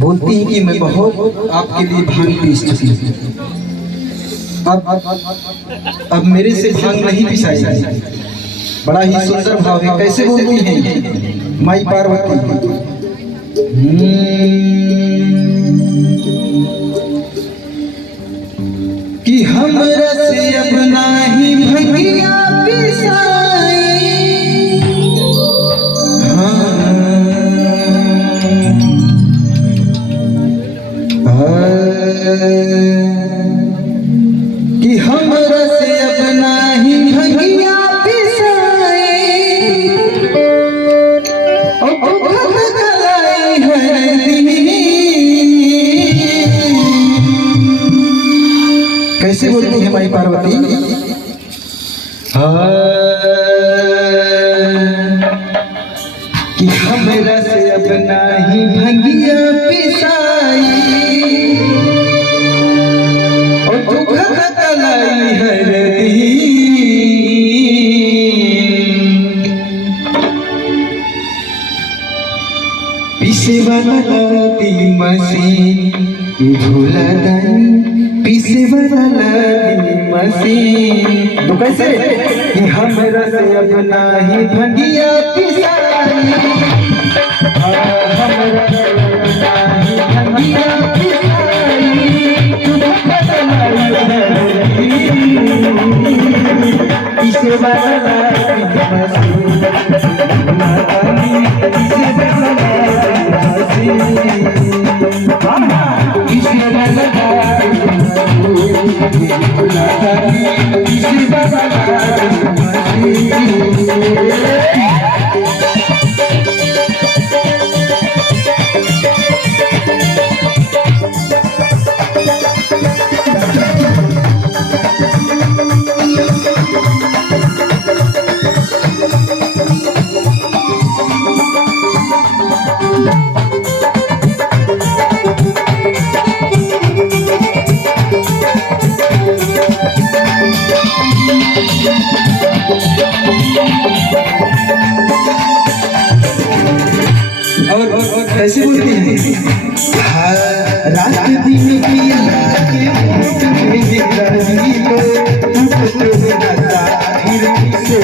बोलती हैं कि मैं बहुत आपके लिए भांग पीस चुकी हूँ, अब मेरे से भांग नहीं पिसाई जाए। बड़ा ही सुंदर भाव है। कैसे बोलती हैं माई पार्वती? कि हमरा से अब नाही भंगिया पिसाई, कि हमरा से अब नाही भंगिया पिसाई, कैसे बोलती है माई पार्वती? कि हमरा से अब नाही भंगिया पिसाई, और दुख कलाई हरदी। पीसे वाला दी मसीन झूला दानी, पीसे वाला दी मसीन। तो कैसे कि हमरा से अब नाही भंगिया पिसाई, हमरा से अब नाही भंगिया पिसाई, पीसे वाला दी मसीन, पीसे वाला और कैसे बोलती है? रात दिन पिया के बिगड़ी को, तू तो मेरा साहिर से